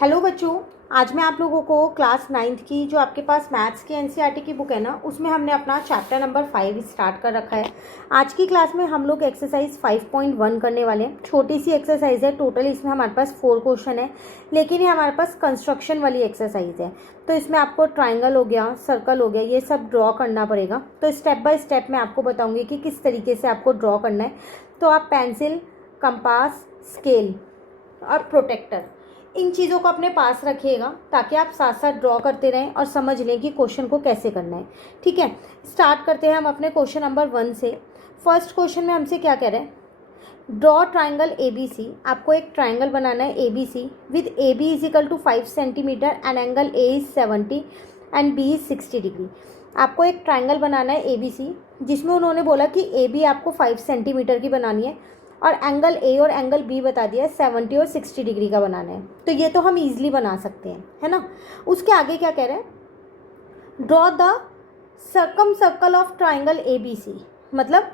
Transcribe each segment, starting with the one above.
Hello बच्चों, आज मैं आप लोगों को क्लास 9th की जो आपके पास मैथ्स की एनसीईआरटी की बुक है ना, उसमें हमने अपना चैप्टर नंबर 5 स्टार्ट कर रखा है। आज की क्लास में हम लोग एक्सरसाइज 5.1 करने वाले हैं। छोटी सी एक्सरसाइज है, टोटल इसमें हमारे पास 4 क्वेश्चन है, लेकिन ये हमारे पास कंस्ट्रक्शन वाली एक्सरसाइज है। तो इसमें आपको ट्राइंगल हो गया, सर्कल हो गया, ये सब ड्रॉ करना पड़ेगा। तो स्टेप बाय स्टेप मैं आपको बताऊँगी कि किस तरीके से आपको ड्रॉ करना है। तो आप पेंसिल, कंपास, स्केल और प्रोटेक्टर, इन चीज़ों को अपने पास रखिएगा ताकि आप साथ साथ ड्रॉ करते रहें और समझ लें कि क्वेश्चन को कैसे करना है। ठीक है, स्टार्ट करते हैं हम अपने क्वेश्चन नंबर 1 से। फर्स्ट क्वेश्चन में हमसे क्या कह रहे हैं, draw triangle A B C. आपको एक ट्राइंगल बनाना है A B C with A B is equal to 5 centimetre and angle A is 70 and B is 60 degree. आपको एक ट्राइंगल बनाना है ए बी सी, जिसमें उन्होंने बोला कि ए बी आपको 5 सेंटीमीटर की बनानी है और एंगल ए और एंगल बी बता दिया है 70 और 60 डिग्री का बनाना है। तो ये तो हम इजीली बना सकते हैं, है ना। उसके आगे क्या कह रहे हैं, draw the circum circle of triangle A B C. मतलब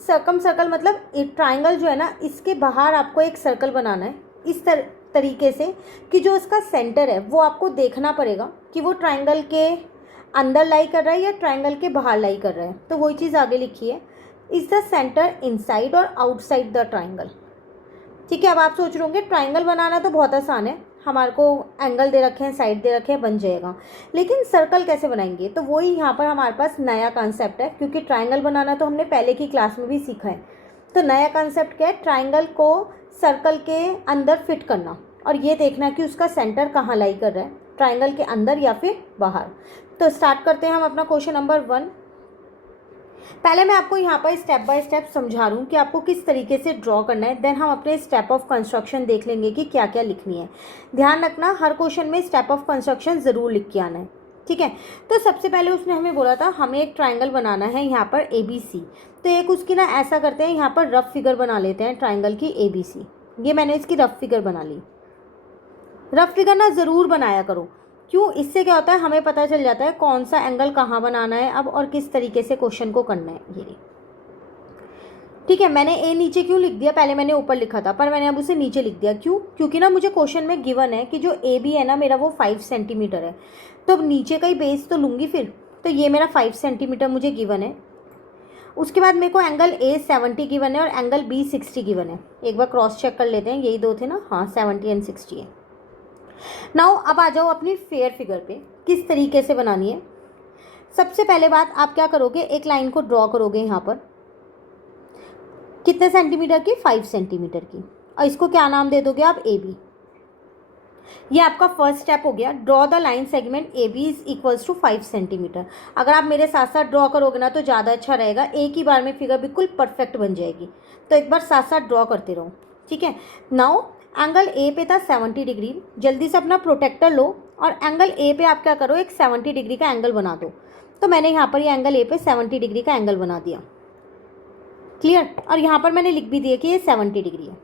सर्कम सर्कल मतलब ट्राइंगल जो है ना, इसके बाहर आपको एक सर्कल बनाना है इस तरीके से कि जो इसका सेंटर है वो आपको देखना पड़ेगा कि वो ट्राइंगल के अंदर लाई कर रहा है या ट्राइंगल के बाहर लाई कर रहा है। तो वही चीज़ आगे लिखी है, इज द सेंटर इनसाइड और आउटसाइड द ट्राइंगल। ठीक है, अब आप सोच रहे होंगे ट्राइंगल बनाना तो बहुत आसान है, हमारे को एंगल दे रखे हैं, साइड दे रखे हैं, बन जाएगा, लेकिन सर्कल कैसे बनाएंगे। तो वही यहाँ पर हमारे पास नया कॉन्सेप्ट है, क्योंकि ट्राइंगल बनाना तो हमने पहले की क्लास में भी सीखा है। तो नया कॉन्सेप्ट क्या है, ट्राइंगल को सर्कल के अंदर फिट करना और ये देखना कि उसका सेंटर कहाँ लाई कर रहा है, ट्राइंगल के अंदर या फिर बाहर। तो स्टार्ट करते हैं हम अपना क्वेश्चन नंबर 1। पहले मैं आपको यहाँ पर स्टेप बाय स्टेप समझा रहा हूँ कि आपको किस तरीके से ड्रॉ करना है, देन हम अपने स्टेप ऑफ कंस्ट्रक्शन देख लेंगे कि क्या क्या लिखनी है। ध्यान रखना, हर क्वेश्चन में स्टेप ऑफ कंस्ट्रक्शन ज़रूर लिख के आना है। ठीक है, तो सबसे पहले उसने हमें बोला था हमें एक ट्राइंगल बनाना है यहाँ पर ए बी सी। तो एक उसकी ना ऐसा करते हैं, यहाँ पर रफ फिगर बना लेते हैं ट्राइंगल की ए बी सी। ये मैंने इसकी रफ फिगर बना ली। रफ फिगर ना ज़रूर बनाया करो, क्यों, इससे क्या होता है हमें पता चल जाता है कौन सा एंगल कहाँ बनाना है अब और किस तरीके से क्वेश्चन को करना है। ये ठीक है, मैंने ए नीचे क्यों लिख दिया, पहले मैंने ऊपर लिखा था पर मैंने अब उसे नीचे लिख दिया। क्यों, क्योंकि ना मुझे क्वेश्चन में गिवन है कि जो ए बी है ना मेरा, वो 5 सेंटीमीटर है। तो अब नीचे का ही बेस तो लूँगी फिर। तो ये मेरा 5 सेंटीमीटर मुझे गिवन है। उसके बाद मेरे को एंगल ए 70 गिवन है और एंगल बी 60 गिवन है। एक बार क्रॉस चेक कर लेते हैं, यही दो थे ना, हाँ 70 एंड 60 है। नाउ अब आ जाओ अपनी फेयर फिगर पे, किस तरीके से बनानी है। सबसे पहले बात, आप क्या करोगे, एक लाइन को ड्रॉ करोगे यहाँ पर, कितने सेंटीमीटर की, 5 सेंटीमीटर की, और इसको क्या नाम दे दोगे आप, ए बी। ये आपका फर्स्ट स्टेप हो गया, draw the line segment A B is equals to 5 centimetre. अगर आप मेरे साथ साथ ड्रॉ करोगे ना तो ज़्यादा अच्छा रहेगा, एक ही बार में फिगर बिल्कुल परफेक्ट बन जाएगी। तो एक बार साथ साथ ड्रॉ करते रहो। ठीक है, नाउ एंगल ए पे था 70 डिग्री, जल्दी से अपना प्रोटेक्टर लो और एंगल ए पे आप क्या करो, एक 70 डिग्री का एंगल बना दो। तो मैंने यहाँ पर ये एंगल ए पे 70 डिग्री का एंगल बना दिया। क्लियर, और यहाँ पर मैंने लिख भी दिया कि ये 70 डिग्री है।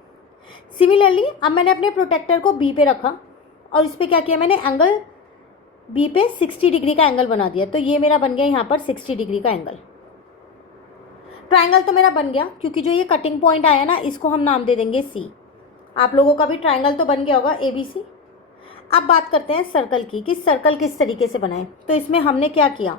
सिमिलरली अब मैंने अपने प्रोटेक्टर को बी पे रखा और इस पर क्या किया, मैंने एंगल बी पे 60 डिग्री का एंगल बना दिया। तो ये मेरा बन गया यहाँ पर 60 डिग्री का एंगल। ट्राइंगल तो मेरा बन गया, क्योंकि जो ये कटिंग पॉइंट आया ना, इसको हम नाम दे देंगे सी। आप लोगों का भी ट्राइंगल तो बन गया होगा ए बी सी। अब बात करते हैं सर्कल की, कि सर्कल किस तरीके से बनाएं। तो इसमें हमने क्या किया,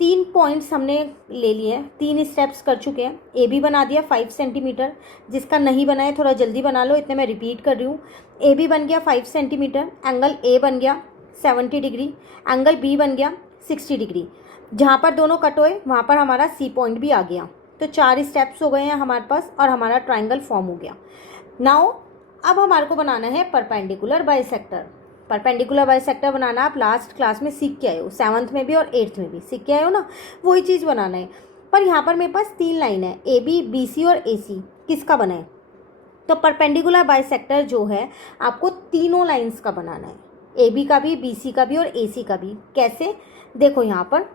3 पॉइंट्स हमने ले लिए, 3 स्टेप्स कर चुके हैं। ए बी बना दिया 5 सेंटीमीटर, जिसका नहीं बनाया थोड़ा जल्दी बना लो, इतने मैं रिपीट कर रही हूँ। ए बी बन गया 5 सेंटीमीटर, एंगल ए बन गया 70 डिग्री, एंगल बी बन गया 60 डिग्री। जहाँ पर दोनों कट हुए वहाँ पर हमारा सी पॉइंट भी आ गया। तो 4 स्टेप्स हो गए हैं हमारे पास और हमारा ट्राइंगल फॉर्म हो गया। नाउ अब हमारे को बनाना है परपेंडिकुलर बाइसेक्टर। परपेंडिकुलर बाइसेक्टर बनाना आप लास्ट क्लास में सीख के आए हो, 7th में भी और 8th में भी सीख के आए हो ना, वही चीज़ बनाना है। पर यहाँ पर मेरे पास 3 लाइन है, ए बी, बी सी और ए सी, किसका बना है। तो परपेंडिकुलर बाइसेक्टर जो है आपको तीनों लाइंस का बनाना है, ए बी का भी, बी सी का भी और ए सी का भी। कैसे, देखो यहाँ पर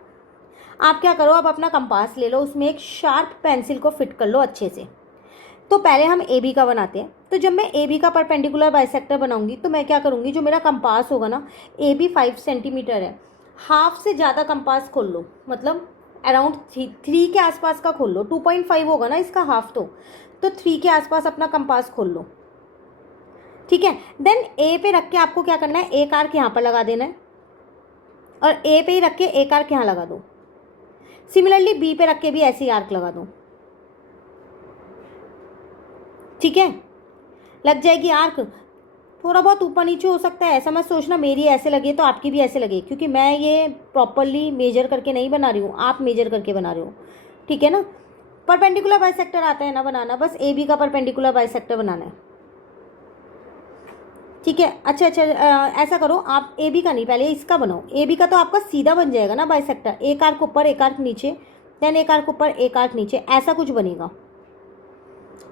आप क्या करो, अब अपना कंपास ले लो, उसमें एक शार्प पेंसिल को फिट कर लो अच्छे से। तो पहले हम ए बी का बनाते हैं। तो जब मैं ए बी का परपेंडिकुलर बाइसेक्टर बनाऊंगी तो मैं क्या करूंगी, जो मेरा कंपास होगा ना, ए बी 5 सेंटीमीटर है, हाफ से ज़्यादा कंपास खोल लो, मतलब अराउंड 3 के आसपास का खोल लो। 2.5 होगा ना इसका हाफ, तो 3 के आसपास अपना कंपास खोल लो। ठीक है। देन ए पे रख के आपको क्या करना है, एक आर्क यहाँ पर लगा देना है और ए पे ही रख के एक आर्क यहाँ लगा दो। सिमिलरली बी पे रख के भी ऐसे ही आर्क लगा दो। ठीक है, लग जाएगी आर्क। थोड़ा बहुत ऊपर नीचे हो सकता है, ऐसा मत सोचना मेरी ऐसे लगे तो आपकी भी ऐसे लगे, क्योंकि मैं ये प्रॉपरली मेजर करके नहीं बना रही हूँ, आप मेजर करके बना रहे हो। ठीक है ना। परपेंडिकुलर बाइसेक्टर आता है ना बनाना, बस ए बी का परपेंडिकुलर बाइसेक्टर बनाना है। ठीक है। अच्छा ऐसा करो, आप ए बी का नहीं, पहले इसका बनाओ। ए बी का तो आपका सीधा बन जाएगा ना बाइसेक्टर, एक आर्क ऊपर एक आर्क नीचे, देन एक आर्क ऊपर एक आर्क नीचे, ऐसा कुछ बनेगा।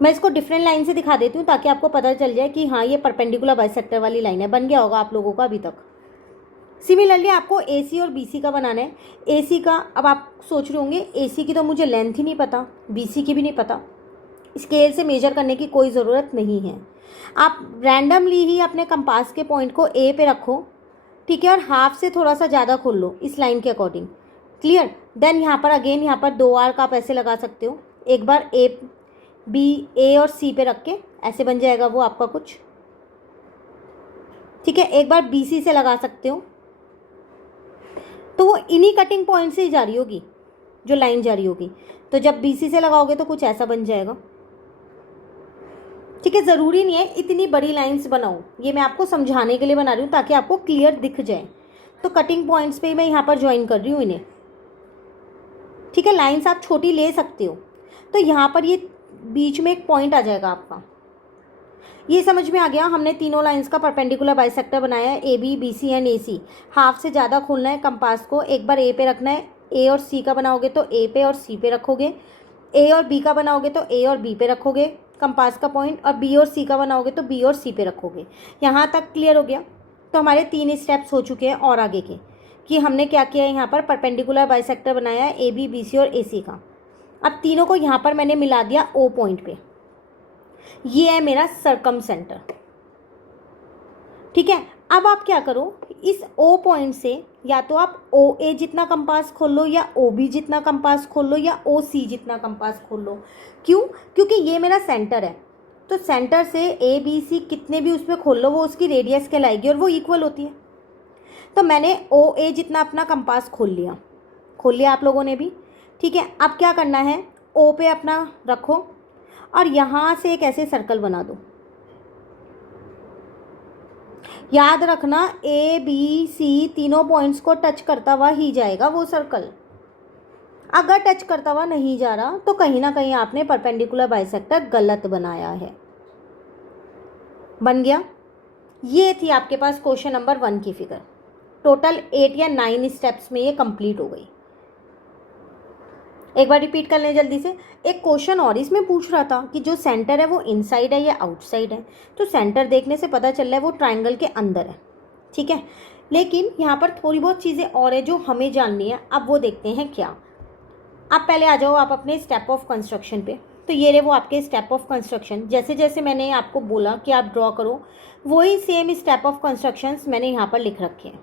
मैं इसको डिफरेंट लाइन से दिखा देती हूँ ताकि आपको पता चल जाए कि हाँ ये परपेंडिकुलर बाइसेक्टर वाली लाइन है। बन गया होगा आप लोगों का अभी तक। सिमिलरली आपको ए सी और बी सी का बनाना है। ए सी का, अब आप सोच रहे होंगे ए सी की तो मुझे लेंथ ही नहीं पता, बी सी की भी नहीं पता, स्केल से मेजर करने की कोई ज़रूरत नहीं है। आप रैंडमली ही अपने कंपास के पॉइंट को ए पे रखो, ठीक है, और हाफ से थोड़ा सा ज़्यादा खोल लो इस लाइन के अकॉर्डिंग। क्लियर। देन यहाँ पर अगेन यहाँ पर दो आर्क आप ऐसे लगा सकते हो, एक बार ए और सी पे रख के ऐसे बन जाएगा वो आपका कुछ। ठीक है, एक बार बी सी से लगा सकते हो, तो वो इन्हीं कटिंग पॉइंट से ही जा रही होगी जो लाइन जा रही होगी। तो जब बी सी से लगाओगे तो कुछ ऐसा बन जाएगा। ठीक है, ज़रूरी नहीं है इतनी बड़ी लाइंस बनाओ, ये मैं आपको समझाने के लिए बना रही हूँ ताकि आपको क्लियर दिख जाए। तो कटिंग पॉइंट्स पे ही मैं यहाँ पर ज्वाइन कर रही हूँ इन्हें। ठीक है, लाइंस आप छोटी ले सकते हो। तो यहाँ पर ये बीच में एक पॉइंट आ जाएगा आपका। ये समझ में आ गया, हमने तीनों लाइंस का परपेंडिकुलर बाइसेक्टर बनाया है, A B, B C and A C. Half से ज़्यादा खोलना है कंपास को, एक बार ए पे रखना है। ए और सी का बनाओगे तो ए पे और सी पे रखोगे, ए और बी का बनाओगे तो ए और बी पे रखोगे कंपास का पॉइंट, और बी और सी का बनाओगे तो बी और सी पे रखोगे। यहाँ तक क्लियर हो गया। तो हमारे 3 स्टेप्स हो चुके हैं और आगे के, कि हमने क्या किया है, यहाँ पर परपेंडिकुलर बाइसेक्टर बनाया है ए बी, बी सी और ए सी का। अब तीनों को यहाँ पर मैंने मिला दिया ओ पॉइंट पे। ये है मेरा सर्कम सेंटर। ठीक है, अब आप क्या करो, इस ओ पॉइंट से या तो आप ओ ए जितना कंपास खोल लो, या ओ बी जितना कंपास खोल लो, या ओ सी जितना कंपास खोल लो। क्यों? क्योंकि ये मेरा सेंटर है, तो सेंटर से ए बी सी कितने भी उसमें खोल लो वो उसकी रेडियस कहलाएगी और वो इक्वल होती है। तो मैंने ओ ए जितना अपना कंपास खोल लिया आप लोगों ने भी। ठीक है, अब क्या करना है, ओ पे अपना रखो और यहाँ से एक ऐसे सर्कल बना दो। याद रखना ए बी सी तीनों पॉइंट्स को टच करता हुआ ही जाएगा वो सर्कल। अगर टच करता हुआ नहीं जा रहा तो कहीं ना कहीं आपने परपेंडिकुलर बाइसेक्टर गलत बनाया है। बन गया। ये थी आपके पास क्वेश्चन नंबर 1 की फिगर। टोटल 8 या 9 स्टेप्स में ये कंप्लीट हो गई। एक बार रिपीट कर लें जल्दी से। एक क्वेश्चन और इसमें पूछ रहा था कि जो सेंटर है वो इनसाइड है या आउटसाइड है। तो सेंटर देखने से पता चल रहा है वो ट्रायंगल के अंदर है। ठीक है, लेकिन यहाँ पर थोड़ी बहुत चीज़ें और है जो हमें जाननी है। अब वो देखते हैं क्या। आप पहले आ जाओ आप अपने स्टेप ऑफ कंस्ट्रक्शन पे। तो ये रहे वो आपके स्टेप ऑफ कंस्ट्रक्शन। जैसे जैसे मैंने आपको बोला कि आप ड्रॉ करो, वही सेम स्टेप ऑफ कंस्ट्रक्शंस मैंने यहाँ पर लिख रखे हैं।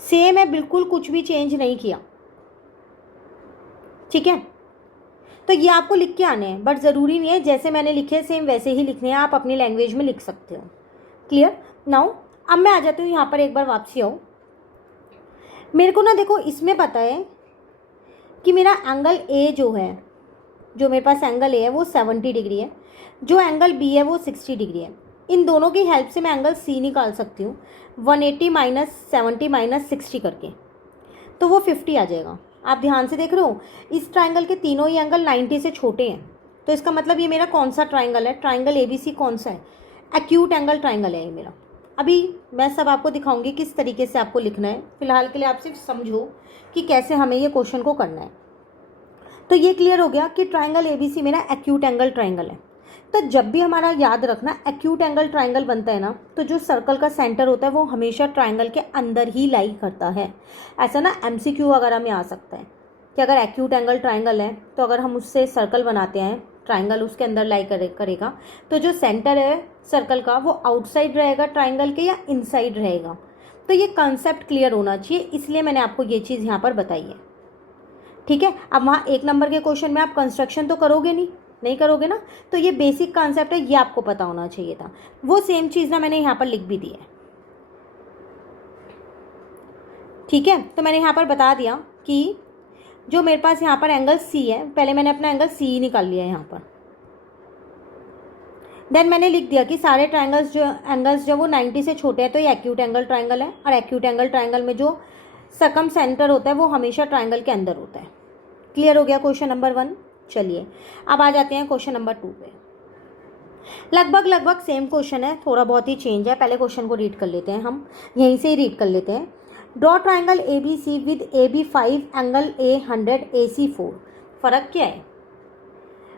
सेम है, बिल्कुल कुछ भी चेंज नहीं किया। ठीक है, तो ये आपको लिख के आने हैं, बट ज़रूरी नहीं है जैसे मैंने लिखे सेम वैसे ही लिखने हैं, आप अपनी लैंग्वेज में लिख सकते हो। Clear now. अब मैं आ जाती हूँ यहाँ पर, एक बार वापसी आओ। मेरे को ना देखो इसमें पता है कि मेरा एंगल ए जो है, जो मेरे पास एंगल ए है वो 70 डिग्री है, जो एंगल बी है वो 60 डिग्री है। इन दोनों की हेल्प से मैं एंगल सी निकाल सकती हूँ 180 माइनस 70 माइनस 60 करके, तो वो 50 आ जाएगा। आप ध्यान से देख रहे हो, इस ट्राइंगल के तीनों ही एंगल 90 से छोटे हैं। तो इसका मतलब ये मेरा कौन सा ट्राइंगल है, ट्राइंगल एबीसी कौन सा है, एक्यूट एंगल ट्राइंगल है ये मेरा। अभी मैं सब आपको दिखाऊंगी किस तरीके से आपको लिखना है। फिलहाल के लिए आप सिर्फ समझो कि कैसे हमें ये क्वेश्चन को करना है। तो ये क्लियर हो गया कि ट्राइंगल एबीसी मेरा एक्यूट एंगल ट्राइंगल है। तो जब भी हमारा याद रखना एक्यूट एंगल ट्राइंगल बनता है ना, तो जो सर्कल का सेंटर होता है वो हमेशा ट्राइंगल के अंदर ही लाई करता है। ऐसा ना एमसीक्यू वगैरह में आ सकता है कि अगर एक्यूट एंगल ट्राइंगल है तो अगर हम उससे सर्कल बनाते हैं, ट्राइंगल उसके अंदर लाई करेगा, तो जो सेंटर है सर्कल का वो आउटसाइड रहेगा ट्राइंगल के या इनसाइड रहेगा। तो ये कंसेप्ट क्लियर होना चाहिए, इसलिए मैंने आपको ये चीज़ यहाँ पर बताई है। ठीक है, अब वहाँ 1 नंबर के क्वेश्चन में आप कंस्ट्रक्शन तो करोगे नहीं, नहीं करोगे ना, तो ये बेसिक कॉन्सेप्ट है, ये आपको पता होना चाहिए था। वो सेम चीज़ ना मैंने यहाँ पर लिख भी दी है, ठीक है। तो मैंने यहाँ पर बता दिया कि जो मेरे पास यहाँ पर एंगल सी है, पहले मैंने अपना एंगल सी निकाल लिया है यहाँ पर। देन मैंने लिख दिया कि सारे ट्रायंगल्स जो एंगल्स जो वो 90 से छोटे हैं तो ये एक्यूट एंगल ट्रायंगल है, और एक्यूट एंगल ट्रायंगल में जो सर्कम सेंटर होता है वो हमेशा ट्रायंगल के अंदर होता है। क्लियर हो गया क्वेश्चन नंबर 1। चलिए अब आ जाते हैं क्वेश्चन नंबर 2 पे। लगभग सेम क्वेश्चन है, थोड़ा बहुत ही चेंज है। पहले क्वेश्चन को रीड कर लेते हैं, हम यहीं से ही रीड कर लेते हैं। Draw triangle A B C with A B 5 angle A 100 A C 4। फ़र्क क्या है?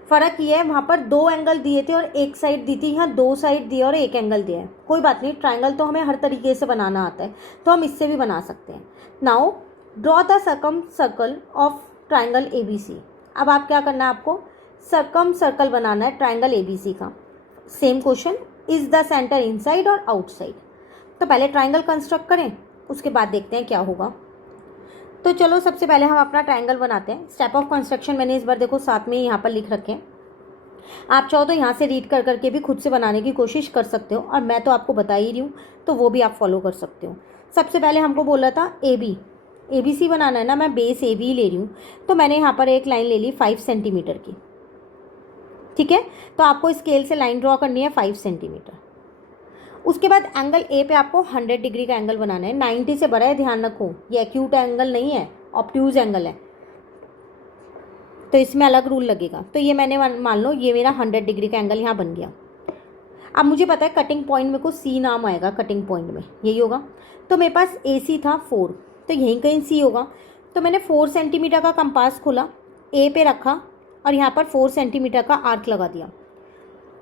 फ़र्क ये है, वहाँ पर 2 एंगल दिए थे और एक साइड दी थी, यहाँ 2 साइड दिए और एक एंगल दिया है। कोई बात नहीं, ट्राइंगल तो हमें हर तरीके से बनाना आता है, तो हम इससे भी बना सकते हैं। Now draw the circum circle of triangle A B C. अब आप क्या करना है, आपको सर्कम सर्कल बनाना है ट्राइंगल ए बी सी का। Same question, is the centre inside और आउटसाइड। तो पहले ट्राइंगल कंस्ट्रक्ट करें, उसके बाद देखते हैं क्या होगा। तो चलो सबसे पहले हम अपना ट्राइंगल बनाते हैं। स्टेप ऑफ कंस्ट्रक्शन मैंने इस बार देखो साथ में यहाँ पर लिख रखे हैं। आप चाहो तो यहाँ से रीड कर करके भी खुद से बनाने की कोशिश कर सकते हो, और मैं तो आपको बता ही रही हूँ, तो वो भी आप फॉलो कर सकते हो। सबसे पहले हमको बोला था ए बी सी बनाना है ना, मैं बेस ए बी ले रही हूँ, तो मैंने यहाँ पर एक लाइन ले ली 5 सेंटीमीटर की, ठीक है। तो आपको स्केल से लाइन ड्रॉ करनी है 5 सेंटीमीटर। उसके बाद एंगल ए पे आपको 100 डिग्री का एंगल बनाना है। 90 से बड़ा है, ध्यान रखो, ये एक्यूट एंगल नहीं है, ऑब्ट्यूज एंगल है, तो इसमें अलग रूल लगेगा। तो ये मैंने मान लो ये मेरा 100 डिग्री का एंगल यहाँ बन गया। अब मुझे पता है कटिंग पॉइंट मेरे को सी नाम आएगा, कटिंग पॉइंट में यही होगा। तो मेरे पास ए सी था 4, तो यहीं कहीं सी होगा। तो मैंने 4 सेंटीमीटर का कंपास खोला, ए पे रखा और यहाँ पर 4 सेंटीमीटर का आर्क लगा दिया।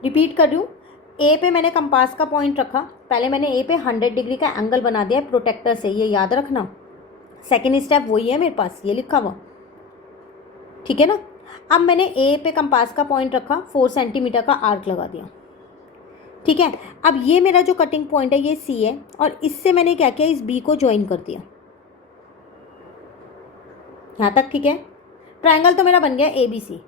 रिपीट कर रही हूँ, ए पे मैंने कंपास का पॉइंट रखा, पहले मैंने ए पे 100 डिग्री का एंगल बना दिया प्रोटेक्टर से, ये याद रखना। सेकेंड स्टेप वही है मेरे पास, ये लिखा हुआ, ठीक है ना। अब मैंने ए पे कंपास का पॉइंट रखा, 4 सेंटीमीटर का आर्क लगा दिया, ठीक है। अब ये मेरा जो कटिंग पॉइंट है ये सी है, और इससे मैंने क्या किया, इस बी को ज्वाइन कर दिया। यहाँ तक ठीक है। ट्रायंगल तो मेरा बन गया ए बी सी।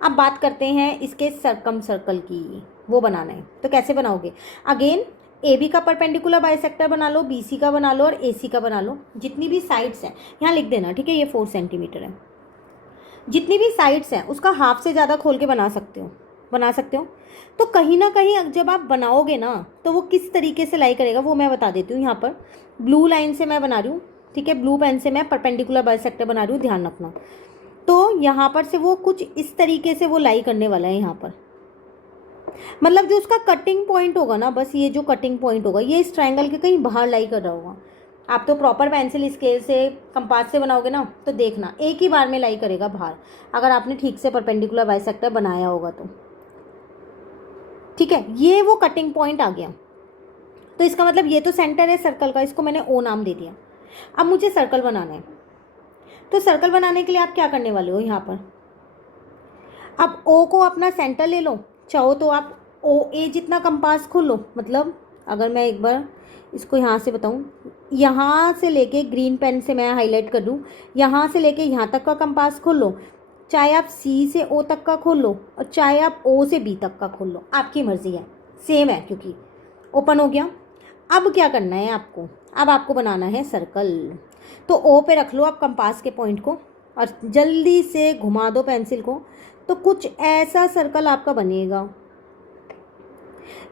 अब बात करते हैं इसके सर्कम सर्कल की, वो बनाना है। तो कैसे बनाओगे? अगेन ए बी का परपेंडिकुलर बाइसेक्टर बना लो, बी सी का बना लो और ए सी का बना लो। जितनी भी साइड्स हैं यहाँ लिख देना, ठीक है। ये 4 सेंटीमीटर है। जितनी भी साइड्स हैं उसका हाफ से ज़्यादा खोल के बना सकते हो। तो कहीं ना कहीं जब आप बनाओगे ना, तो वो किस तरीके से लाई करेगा वो मैं बता देती हूँ। यहाँ पर ब्लू लाइन से मैं बना रही हूँ, ठीक है। ब्लू पेन से मैं परपेंडिकुलर बाइसेक्टर बना रही हूँ, ध्यान रखना। तो यहाँ पर से वो कुछ इस तरीके से वो लाई करने वाला है। यहाँ पर मतलब जो उसका कटिंग पॉइंट होगा ना, बस ये जो कटिंग पॉइंट होगा ये इस ट्रायंगल के कहीं बाहर लाई कर रहा होगा। आप तो प्रॉपर पेंसिल स्केल से कंपास से बनाओगे ना, तो देखना एक ही बार में लाई करेगा बाहर, अगर आपने ठीक से परपेंडिकुलर बाइसेक्टर बनाया होगा तो, ठीक है। ये वो कटिंग पॉइंट आ गया। तो इसका मतलब ये तो सेंटर है सर्कल का, इसको मैंने ओ नाम दे दिया। अब मुझे सर्कल बनाना है, तो सर्कल बनाने के लिए आप क्या करने वाले हो, यहाँ पर अब ओ को अपना सेंटर ले लो। चाहो तो आप ओ ए जितना कंपास खोल लो, मतलब अगर मैं एक बार इसको यहाँ से बताऊँ, यहाँ से लेके ग्रीन पेन से मैं हाईलाइट कर दूँ, यहाँ से लेके यहाँ तक का कंपास खोल लो। चाहे आप सी से ओ तक का खोल लो और चाहे आप ओ से बी तक का खोल लो, आपकी मर्ज़ी है, सेम है क्योंकि ओपन हो गया। अब क्या करना है आपको, अब आपको बनाना है सर्कल। तो ओ पे रख लो आप कंपास के पॉइंट को और जल्दी से घुमा दो पेंसिल को, तो कुछ ऐसा सर्कल आपका बनेगा।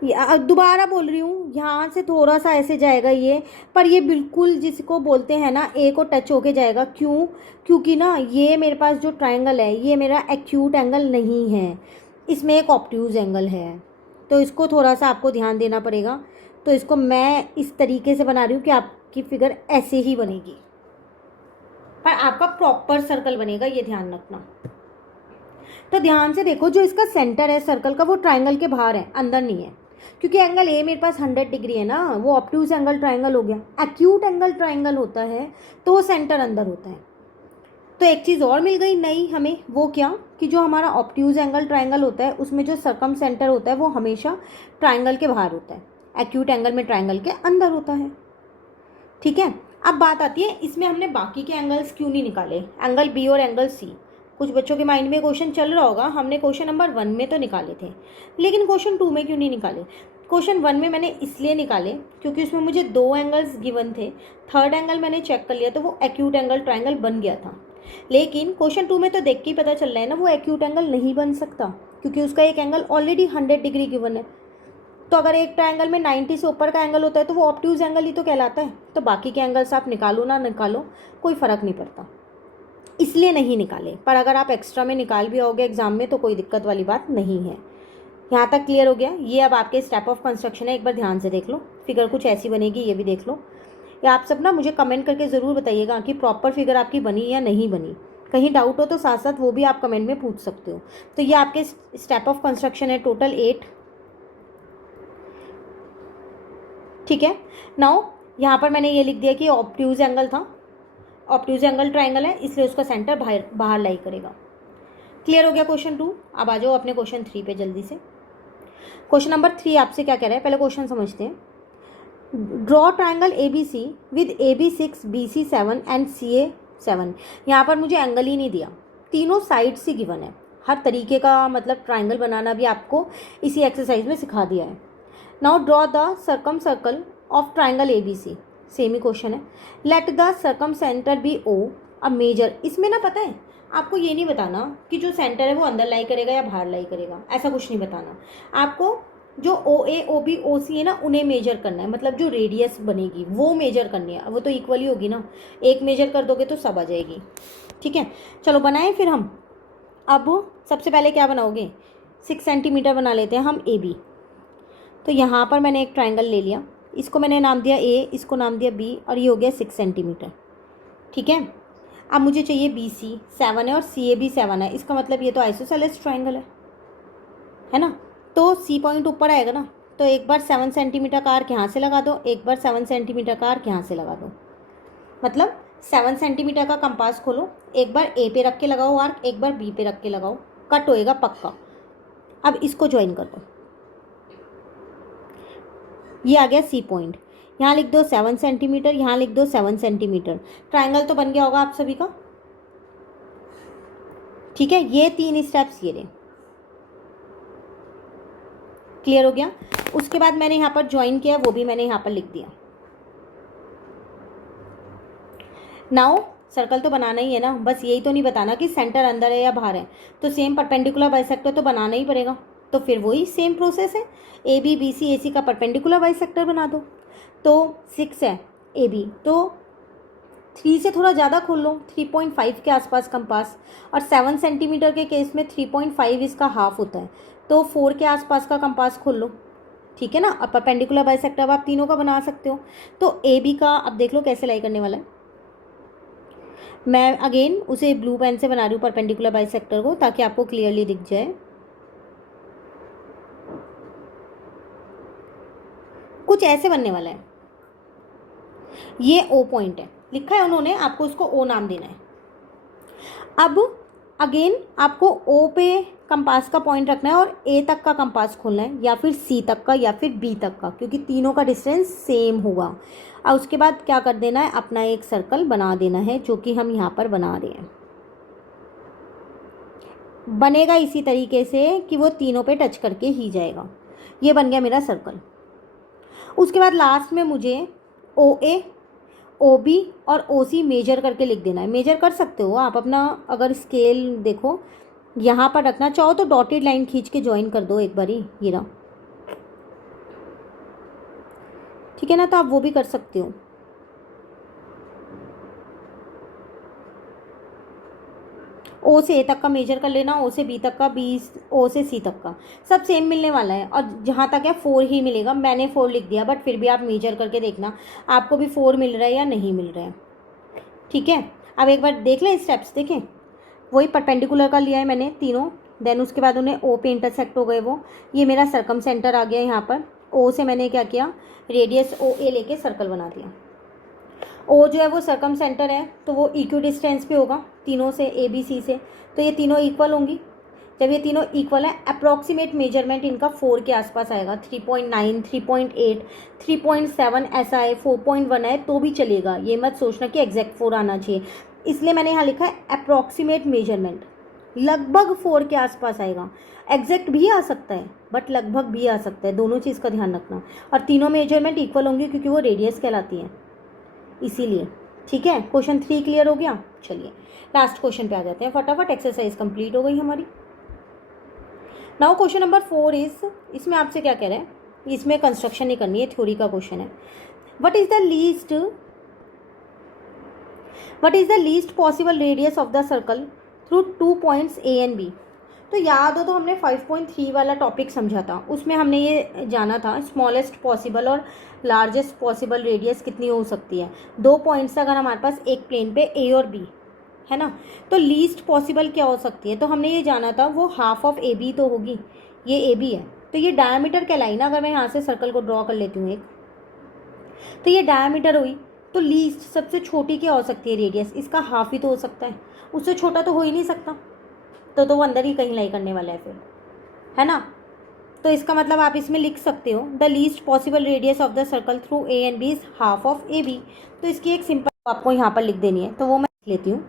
दोबारा बोल रही हूँ, यहाँ से थोड़ा सा ऐसे जाएगा ये, पर ये बिल्कुल जिसको बोलते हैं ना ए को टच होके जाएगा। क्यों? क्योंकि ना ये मेरे पास जो ट्रायंगल है ये मेरा एक्यूट एंगल नहीं है, इसमें एक ऑब्ट्यूज एंगल है, तो इसको थोड़ा सा आपको ध्यान देना पड़ेगा। तो इसको मैं इस तरीके से बना रही हूँ कि आपकी फिगर ऐसे ही बनेगी, पर आपका प्रॉपर सर्कल बनेगा, ये ध्यान रखना। तो ध्यान से देखो, जो इसका सेंटर है सर्कल का वो ट्रायंगल के बाहर है, अंदर नहीं है, क्योंकि एंगल ए मेरे पास 100 डिग्री है ना, वो ऑब्ट्यूज एंगल ट्रायंगल हो गया। एक्यूट एंगल ट्रायंगल होता है तो वो सेंटर अंदर होता है। तो एक चीज़ और मिल गई नई हमें, वो क्या कि जो हमारा ऑब्ट्यूज एंगल ट्रायंगल होता है उसमें जो सर्कम सेंटर होता है वो हमेशा ट्रायंगल के बाहर होता है, एक्यूट एंगल में ट्रायंगल के अंदर होता है, ठीक है। अब बात आती है इसमें हमने बाकी के एंगल्स क्यों नहीं निकाले, एंगल बी और एंगल सी। कुछ बच्चों के माइंड में क्वेश्चन चल रहा होगा, हमने क्वेश्चन नंबर 1 में तो निकाले थे, लेकिन क्वेश्चन 2 में क्यों नहीं निकाले? क्वेश्चन 1 में मैंने इसलिए निकाले क्योंकि उसमें मुझे 2 एंगल्स गिवन थे, थर्ड एंगल मैंने चेक कर लिया तो वो एक्यूट एंगल ट्रायंगल बन गया था। लेकिन क्वेश्चन 2 में तो देख के ही पता चल रहा है ना वो एक्यूट एंगल नहीं बन सकता, क्योंकि उसका एक एंगल ऑलरेडी 100 डिग्री गिवन है। तो अगर एक ट्रायंगल में 90 से ऊपर का एंगल होता है तो वो ऑब्ट्यूज एंगल ही तो कहलाता है। तो बाकी के एंगल्स आप निकालो ना निकालो कोई फ़र्क नहीं पड़ता, इसलिए नहीं निकाले। पर अगर आप एक्स्ट्रा में निकाल भी आओगे एग्जाम में तो कोई दिक्कत वाली बात नहीं है। यहाँ तक क्लियर हो गया? ये अब आपके स्टेप ऑफ कंस्ट्रक्शन है, एक बार ध्यान से देख लो। फिगर कुछ ऐसी बनेगी, ये भी देख लो। या आप सब ना मुझे कमेंट करके ज़रूर बताइएगा कि प्रॉपर फिगर आपकी बनी या नहीं बनी। कहीं डाउट हो तो साथ साथ वो भी आप कमेंट में पूछ सकते हो। तो ये आपके स्टेप ऑफ कंस्ट्रक्शन है, टोटल 8। ठीक है। नाउ यहाँ पर मैंने ये लिख दिया कि ऑब्ट्यूज एंगल था, ऑब्ट्यूज एंगल ट्रायंगल है, इसलिए उसका सेंटर बाहर लाई करेगा। क्लियर हो गया क्वेश्चन 2? अब आ जाओ अपने क्वेश्चन 3 पे जल्दी से। क्वेश्चन नंबर 3 आपसे क्या कह रहा है, पहले क्वेश्चन समझते हैं। Draw triangle ABC with AB6 BC7 and CA7। यहाँ पर मुझे एंगल ही नहीं दिया, तीनों साइड से गिवन है। हर तरीके का मतलब ट्रायंगल बनाना भी आपको इसी एक्सरसाइज में सिखा दिया है। Now draw the circum circle of triangle ABC। Same ही क्वेश्चन है। Let the circum centre be O a major. इसमें ना पता है आपको ये नहीं बताना कि जो सेंटर है वो अंदर लाई करेगा या बाहर लाई करेगा, ऐसा कुछ नहीं बताना। आपको जो OA OB OC है ना उन्हें मेजर करना है, मतलब जो रेडियस बनेगी वो मेजर करनी है। वो तो इक्वली होगी ना, एक मेजर कर दोगे तो सब आ जाएगी। ठीक है, चलो बनाएं फिर हम। अब सबसे पहले क्या बनाओगे, 6 सेंटीमीटर बना लेते हैं हम AB। तो यहाँ पर मैंने एक ट्रायंगल ले लिया, इसको मैंने नाम दिया A, इसको नाम दिया B, और ये हो गया 6 सेंटीमीटर। ठीक है। अब मुझे चाहिए BC 7 है और CA भी 7 है, इसका मतलब ये तो आइसोसेलेस ट्रायंगल है ना। तो C पॉइंट ऊपर आएगा ना, तो एक बार 7 सेंटीमीटर का आर्क यहाँ से लगा दो, एक बार 7 सेंटीमीटर का आर्क यहाँ से लगा दो। मतलब 7 सेंटीमीटर का कंपास खोलो, एक बार A पे रख के लगाओ आर्क, एक बार B पे रख के लगाओ, कट होएगा पक्का। अब इसको ज्वाइन कर दो, ये आ गया C पॉइंट। यहाँ लिख दो 7 सेंटीमीटर, यहाँ लिख दो 7 सेंटीमीटर। ट्रायंगल तो बन गया होगा आप सभी का। ठीक है, ये 3 स्टेप्स ये रहे। क्लियर हो गया? उसके बाद मैंने यहाँ पर ज्वाइन किया, वो भी मैंने यहाँ पर लिख दिया। नाउ सर्कल तो बनाना ही है ना, बस यही तो नहीं बताना कि सेंटर अंदर है या बाहर है। तो सेम परपेंडिकुलर बाइसेक्टर तो बनाना ही पड़ेगा। तो फिर वही सेम प्रोसेस है, AB BC AC का परपेंडिकुलर बाइसेक्टर बना दो। तो 6 है AB, तो 3 से थोड़ा ज़्यादा खोल लो, 3.5 के आसपास कंपास। और 7 सेंटीमीटर के केस में 3.5 इसका हाफ होता है, तो 4 के आसपास का कंपास खोल लो। ठीक है ना। अब परपेंडिकुलर बाइसेक्टर अब आप तीनों का बना सकते हो। तो AB का अब देख लो कैसे लाई करने वाला है। मैं अगेन उसे ब्लू पेन से बना रही हूँ परपेंडिकुलर बाइसेक्टर को, ताकि आपको क्लियरली दिख जाए। कुछ ऐसे बनने वाला है, ये O पॉइंट है, लिखा है उन्होंने, आपको उसको O नाम देना है। अब अगेन आपको O पे कंपास का पॉइंट रखना है और A तक का कंपास खोलना है, या फिर C तक का या फिर B तक का, क्योंकि तीनों का डिस्टेंस सेम होगा। और उसके बाद क्या कर देना है, अपना एक सर्कल बना देना है, जो कि हम यहाँ पर बना रहे हैं। बनेगा इसी तरीके से कि वो तीनों पे टच करके ही जाएगा। ये बन गया मेरा सर्कल। उसके बाद लास्ट में मुझे OA OB और OC मेजर करके लिख देना है। मेजर कर सकते हो आप अपना, अगर स्केल देखो यहाँ पर रखना चाहो तो डॉटेड लाइन खींच के ज्वाइन कर दो एक बारी, ये रहा। ठीक है ना, तो आप वो भी कर सकते हो। O से A तक का मेजर कर लेना, O से B तक का, O से C तक का, सब सेम मिलने वाला है। और जहाँ तक है 4 ही मिलेगा, मैंने 4 लिख दिया, बट फिर भी आप मेजर करके देखना आपको भी 4 मिल रहा है या नहीं मिल रहा है। ठीक है, अब एक बार देख लें स्टेप्स, देखें। वही परपेंडिकुलर का लिया है मैंने तीनों, देन उसके बाद उन्हें O पे इंटरसेक्ट हो गए वो। ये मेरा सर्कम सेंटर आ गया यहाँ पर। O से मैंने क्या किया, रेडियस OA लेके सर्कल बना दिया। O जो है वो सर्कम सेंटर है, तो वो इक्वी डिस्टेंस पे होगा तीनों से, ABC से। तो ये तीनों इक्वल होंगी। जब ये तीनों इक्वल है, अप्रॉक्सीमेट मेजरमेंट इनका 4 के आसपास आएगा। 3.9 3.8 3.7 ऐसा है, 4.1 है तो भी चलेगा। ये मत सोचना कि एग्जैक्ट 4 आना चाहिए, इसलिए मैंने यहाँ लिखा है अप्रॉक्सीमेट मेजरमेंट। लगभग 4 के आसपास आएगा। एग्जैक्ट भी आ सकता है बट लगभग भी आ सकता है, दोनों चीज़ का ध्यान रखना। और तीनों मेजरमेंट इक्वल होंगी क्योंकि वो रेडियस कहलाती हैं, इसीलिए। ठीक है, क्वेश्चन 3 क्लियर हो गया। चलिए लास्ट क्वेश्चन पे आ जाते हैं फटाफट। एक्सरसाइज कंप्लीट हो गई हमारी। नाउ क्वेश्चन नंबर 4 इज, इसमें आपसे क्या कह रहे हैं, इसमें कंस्ट्रक्शन नहीं करनी है, थ्योरी का क्वेश्चन है। What is the least possible radius of the circle through 2 points A and B. तो याद हो तो हमने 5.3 वाला टॉपिक समझा था, उसमें हमने ये जाना था स्मॉलेस्ट पॉसिबल और लार्जेस्ट पॉसिबल रेडियस कितनी हो सकती है। 2 पॉइंट्स अगर हमारे पास एक प्लेन पे ए और बी है ना, तो लीस्ट पॉसिबल क्या हो सकती है, तो हमने ये जाना था वो हाफ ऑफ ए बी तो होगी, ये ए बी है तो ये डायमीटर कहलाई ना। अगर मैं यहाँ से सर्कल को ड्रॉ कर लेती हूँ एक, तो ये डायमीटर हुई। तो लीस्ट सबसे छोटी क्या हो सकती है रेडियस, इसका हाफ ही तो हो सकता है, उससे छोटा तो हो ही नहीं सकता। तो वो अंदर ही कहीं लाई करने वाला है फिर, है ना। तो इसका मतलब आप इसमें लिख सकते हो the least possible radius of the circle through A and B is half of A B. तो इसकी एक सिंपल आपको यहाँ पर लिख देनी है, तो वो मैं लिख लेती हूँ।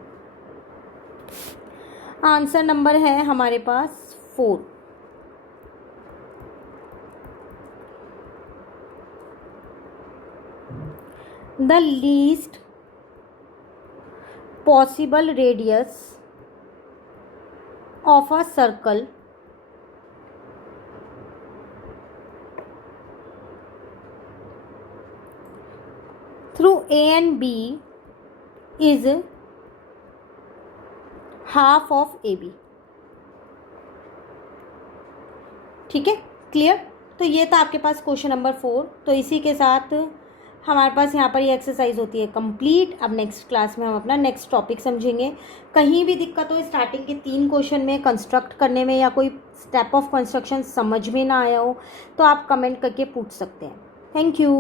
आंसर नंबर है हमारे पास 4। The least possible radius of a circle through A and B is half of AB। ठीक है, क्लियर। तो ये था आपके पास क्वेश्चन नंबर 4। तो इसी के साथ हमारे पास यहाँ पर ये एक्सरसाइज होती है कंप्लीट। अब नेक्स्ट क्लास में हम अपना नेक्स्ट टॉपिक समझेंगे। कहीं भी दिक्कत हो स्टार्टिंग के 3 क्वेश्चन में कंस्ट्रक्ट करने में या कोई स्टेप ऑफ कंस्ट्रक्शन समझ में ना आया हो तो आप कमेंट करके पूछ सकते हैं। Thank you.